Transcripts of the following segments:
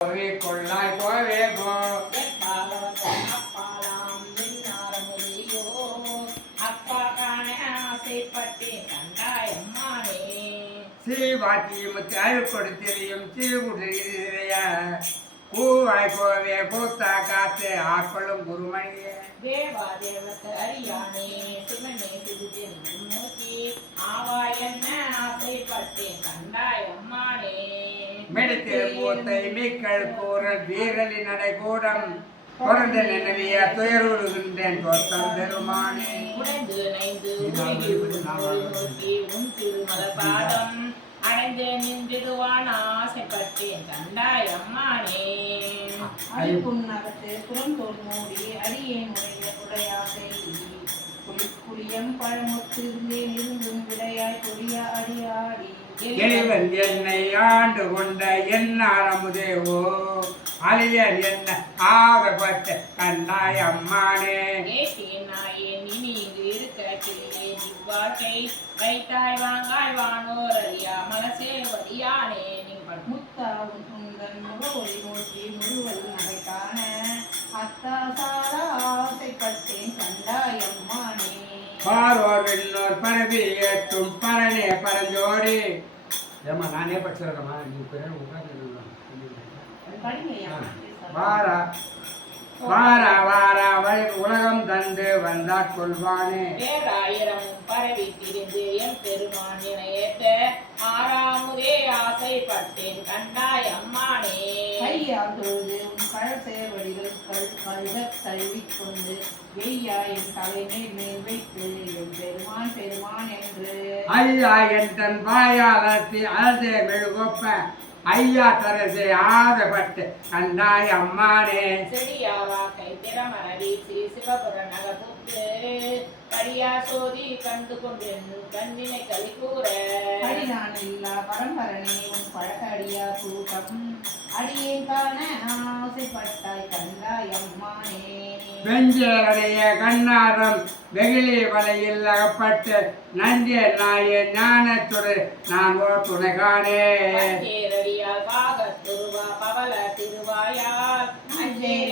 கொள்ளாய் போவே போ ஸ்ரீவாத்தி முத்தாய் கொடுத்திரியும் திருவுடைய பூவாய் போவே பூத்தா காத்து ஆக்களும் குருமணியே தேவா தேவத்தை அறியானே சிவனே சிறுஜன் நோக்கி ஆவாய் என்ன ஆசைப்பட்டேன் கண்டாய் அம்மானே மெடித்தேர் பூத்தை மீக்கள் கூறல் வீரலி நடைகூடம் பிறந்த நினைவிய துயருகின்றேன் தோற்றம் பெருமானே உடைந்து நைந்து நோக்கி உன் திருமலர் பாதம் அடைந்து நின்றுவான் ஆசைப்பட்டேன் கண்டாய் அம்மானே அரிப்புண்ணகத்து புறந்தோல் மூடி அடியேன் உடையாசை குளியம் பழமுத்து இருந்தும் விடையாய் கொடியா அடியாடி இறைவன் என்னை ஆண்டு கொண்ட என்னாரமுதேவோ அழியர் என்ன ஆகப்பட்ட கண்ணாய் அம்மானே நாயே நீ இங்கு இருக்க கிளியேன் இவ்வாழ்க்கை வைத்தாய் வாங்காய் வானோர் அறியா மனசே வழியானே நீங்கள் முத்தா உந்தன் முகவொளி நோக்கி முழுவல் நகைக்கான அத்தா சாரா ஆசைப்பட்டேன் கண்டாய் அம்மானே பாரோர் வெண்ணோர் பரவி ஏற்றும் பரனே பரஞ்சோடி ஏமா நானே படிச்சிருக்கமா நீ பேர் உட்காந்து வாரா வாரா வாரா உலகம் தந்து வந்தாற் கொள்வானே பேராயிரமும் பரவி திரிந்து என் பெருமான் ஏற்ற ஆறாமுதே ஆசைப்பட்டேன் கண்டாய் அம்மானே கையால் தொழுது உன் கழல் செயல்வடிகள் கழுக தழுவிக்கொண்டு எய்யா என் தலைமை மேல் வைத்து என் பெருமான் பெருமான் என்று ஐயா என் தன் வாயாளத்தி அழதே மெழுகொப்ப ஐயா தரசே ஆதப்பட்டு கண்டாய் அம்மானே செடியாவா கை திறமர வீசி சிவபுர நகர்ந்து கடியா சோதி கண்டு கொண்டேன் கண்ணினை கலி கூற கடினான் இல்லா பரம்பரனே உன் பழக்க அடியா கூட்டம் அடியேன் காண ஆசைப்பட்டாய் கண்டாய் அம்மானே வெஞ்சேரடைய கண்ணாரம் வெகிலி வலையில் அகப்பட்டு நஞ்சே நாய ஞானத்துடு நான் ஓ துணைகானே பாகத்துருவா பவல திருவாயால்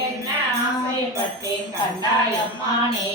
என்ன ஆசைப்பட்டேன் கண்டாய் அம்மானே